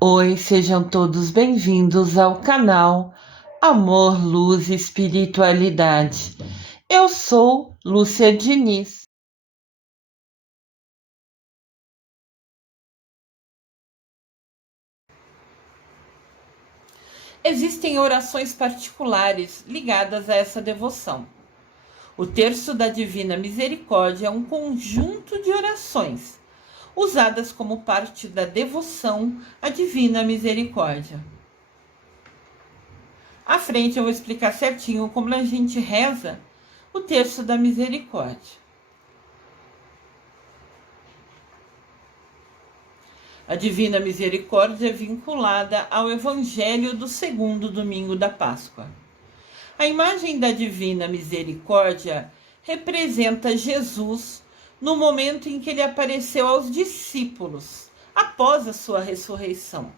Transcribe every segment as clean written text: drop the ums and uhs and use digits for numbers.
Oi, sejam todos bem-vindos ao canal Amor, Luz e Espiritualidade. Eu sou Lúcia Diniz. Existem orações particulares ligadas a essa devoção. O Terço da Divina Misericórdia é um conjunto de orações usadas como parte da devoção à Divina Misericórdia. À frente eu vou explicar certinho como a gente reza o Terço da Misericórdia. A Divina Misericórdia é vinculada ao Evangelho do segundo domingo da Páscoa. A imagem da Divina Misericórdia representa Jesus no momento em que ele apareceu aos discípulos, após a sua ressurreição,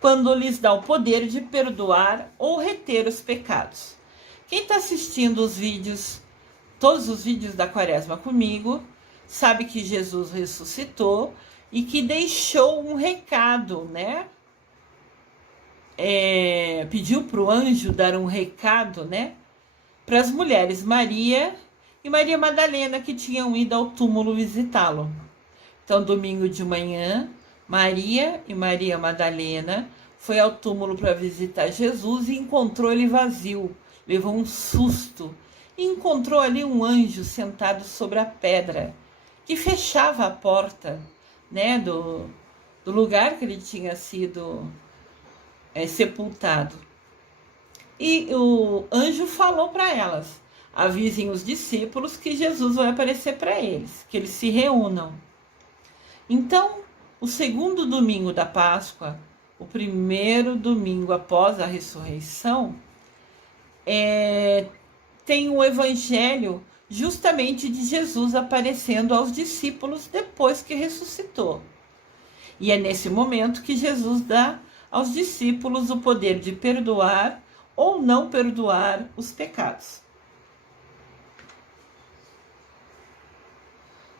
quando lhes dá o poder de perdoar ou reter os pecados. Quem está assistindo os vídeos, todos os vídeos da Quaresma comigo, sabe que Jesus ressuscitou e que deixou um recado, né? Pediu para o anjo dar um recado, né? Para as mulheres Maria e Maria Madalena, que tinham ido ao túmulo visitá-lo. Então, domingo de manhã, Maria e Maria Madalena foi ao túmulo para visitar Jesus e encontrou ele vazio. Levou um susto e encontrou ali um anjo sentado sobre a pedra, que fechava a porta, né, do lugar que ele tinha sido sepultado. E o anjo falou para elas: avisem os discípulos que Jesus vai aparecer para eles, que eles se reúnam. Então, o segundo domingo da Páscoa, o primeiro domingo após a ressurreição, tem o evangelho justamente de Jesus aparecendo aos discípulos depois que ressuscitou. E é nesse momento que Jesus dá aos discípulos o poder de perdoar ou não perdoar os pecados.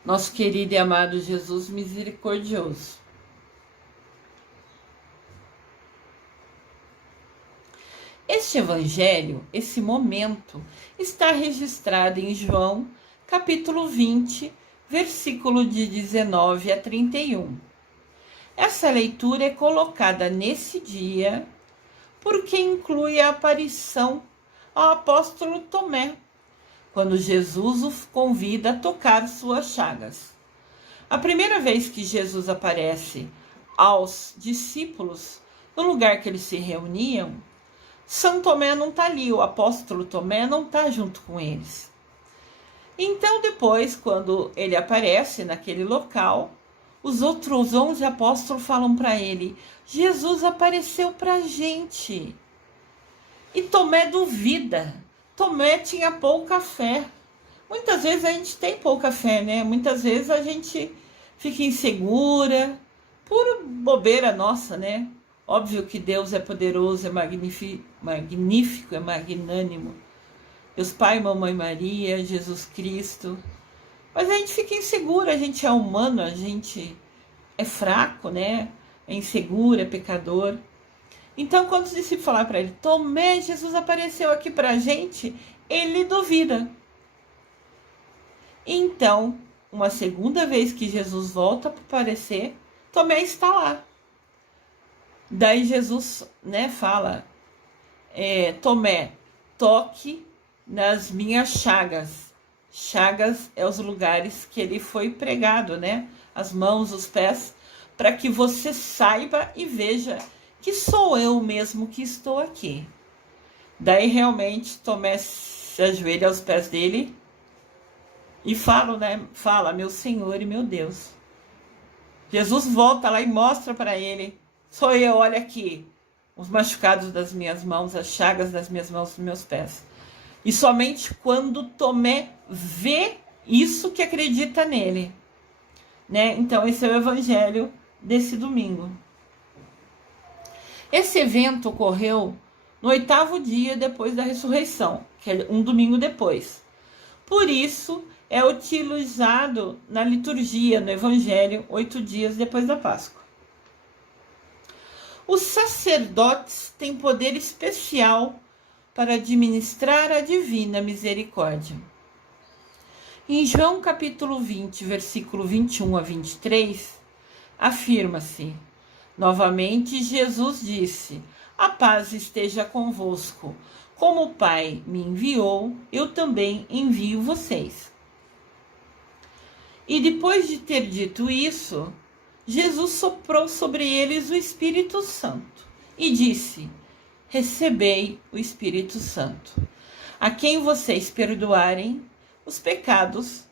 Nosso querido e amado Jesus misericordioso. Este evangelho, esse momento, está registrado em João, capítulo 20, versículo de 19 a 31. Essa leitura é colocada nesse dia porque inclui a aparição ao apóstolo Tomé, quando Jesus o convida a tocar suas chagas. A primeira vez que Jesus aparece aos discípulos, no lugar que eles se reuniam, São Tomé não está ali, o apóstolo Tomé não está junto com eles. Então depois, quando ele aparece naquele local, os outros 11 apóstolos falam para ele: Jesus apareceu para a gente. E Tomé duvida. Tomé tinha pouca fé. Muitas vezes a gente tem pouca fé, né? Muitas vezes a gente fica insegura, por bobeira nossa, né? Óbvio que Deus é poderoso, é magnífico, é magnânimo. Deus Pai, Mamãe Maria, Jesus Cristo. Mas a gente fica insegura, a gente é humano, a gente é fraco, né? É inseguro, é pecador. Então, quando os discípulos falaram para ele: Tomé, Jesus apareceu aqui para a gente, ele duvida. Então, uma segunda vez que Jesus volta para aparecer, Tomé está lá. Daí Jesus, né, fala: Tomé, toque nas minhas chagas. Chagas é os lugares que ele foi pregado, né? As mãos, os pés, para que você saiba e veja que sou eu mesmo que estou aqui. Daí realmente Tomé se ajoelha aos pés dele e fala: meu Senhor e meu Deus. Jesus volta lá e mostra para ele: sou eu, olha aqui, os machucados das minhas mãos, as chagas das minhas mãos, dos meus pés. E somente quando Tomé vê isso que acredita nele, né? Então esse é o evangelho desse domingo. Esse evento ocorreu no 8º dia depois da ressurreição, que é um domingo depois. Por isso é utilizado na liturgia, no evangelho, 8 dias depois da Páscoa. Os sacerdotes têm poder especial para administrar a divina misericórdia. Em João capítulo 20, versículo 21 a 23, afirma-se: novamente Jesus disse: a paz esteja convosco. Como o Pai me enviou, eu também envio vocês. E depois de ter dito isso, Jesus soprou sobre eles o Espírito Santo e disse: recebei o Espírito Santo. A quem vocês perdoarem os pecados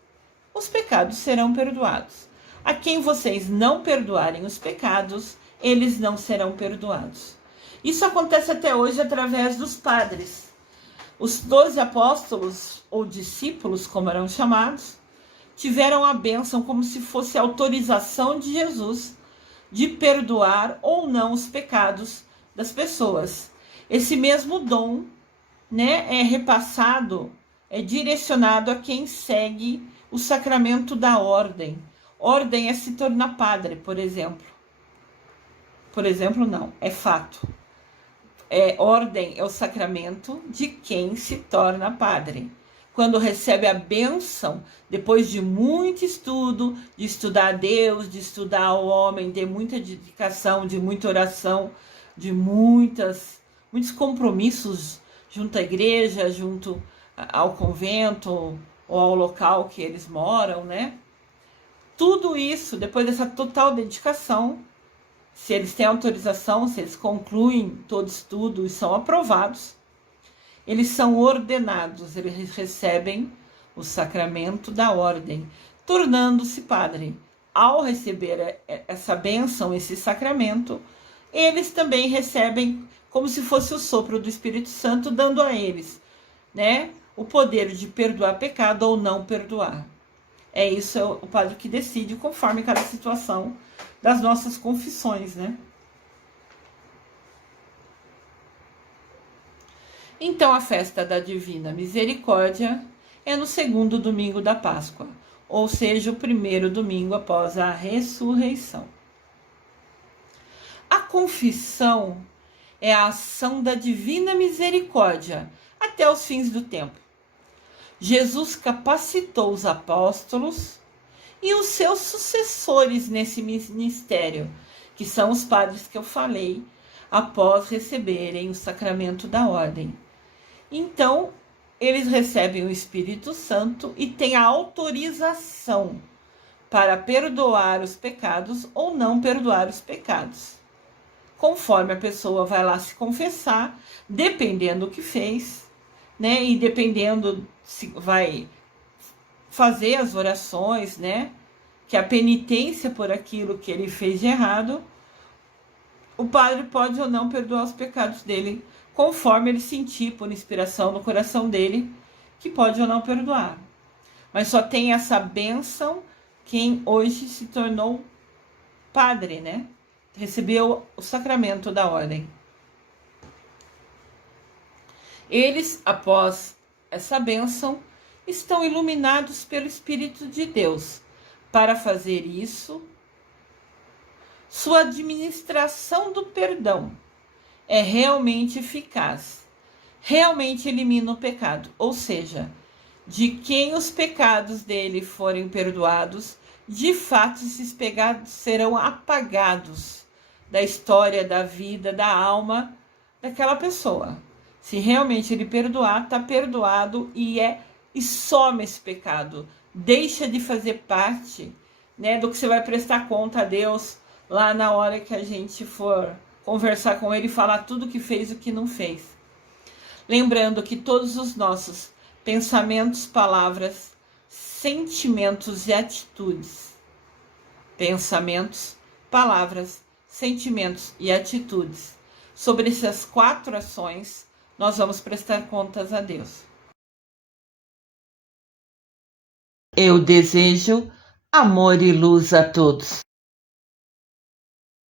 serão perdoados. A quem vocês não perdoarem os pecados, eles não serão perdoados. Isso acontece até hoje através dos padres. Os 12 apóstolos, ou discípulos, como eram chamados, tiveram a bênção como se fosse a autorização de Jesus de perdoar ou não os pecados das pessoas. Esse mesmo dom, é repassado, é direcionado a quem segue o sacramento da ordem. Ordem é se tornar padre, por exemplo. Por exemplo, não, é fato. Ordem é o sacramento de quem se torna padre. Quando recebe a bênção, depois de muito estudo, de estudar a Deus, de estudar o homem, de muita dedicação, de muita oração, de muitos compromissos junto à igreja, junto ao convento ou ao local que eles moram, Tudo isso, depois dessa total dedicação, se eles têm autorização, se eles concluem todo estudo e são aprovados, eles são ordenados, eles recebem o sacramento da ordem, tornando-se padre. Ao receber essa bênção, esse sacramento, eles também recebem como se fosse o sopro do Espírito Santo, dando a eles, o poder de perdoar pecado ou não perdoar. É isso, é o padre que decide conforme cada situação das nossas confissões, Então, a festa da Divina Misericórdia é no segundo domingo da Páscoa, ou seja, o primeiro domingo após a ressurreição. A confissão é a ação da Divina Misericórdia até os fins do tempo. Jesus capacitou os apóstolos e os seus sucessores nesse ministério, que são os padres que eu falei, após receberem o sacramento da ordem. Então, eles recebem o Espírito Santo e têm a autorização para perdoar os pecados ou não perdoar os pecados. Conforme a pessoa vai lá se confessar, dependendo do que fez, e dependendo se vai fazer as orações, que a penitência por aquilo que ele fez de errado, o padre pode ou não perdoar os pecados dele, conforme ele sentir por inspiração no coração dele, que pode ou não perdoar. Mas só tem essa bênção quem hoje se tornou padre, Recebeu o sacramento da ordem. Eles, após essa bênção, estão iluminados pelo Espírito de Deus. Para fazer isso, sua administração do perdão é realmente eficaz, realmente elimina o pecado, ou seja, de quem os pecados dele forem perdoados, de fato esses pecados serão apagados da história, da vida, da alma daquela pessoa. Se realmente ele perdoar, está perdoado e some esse pecado, deixa de fazer parte, do que você vai prestar conta a Deus lá na hora que a gente for conversar com ele e falar tudo o que fez e o que não fez. Lembrando que todos os nossos pensamentos, palavras, sentimentos e atitudes, sobre essas 4 ações, nós vamos prestar contas a Deus. Eu desejo amor e luz a todos.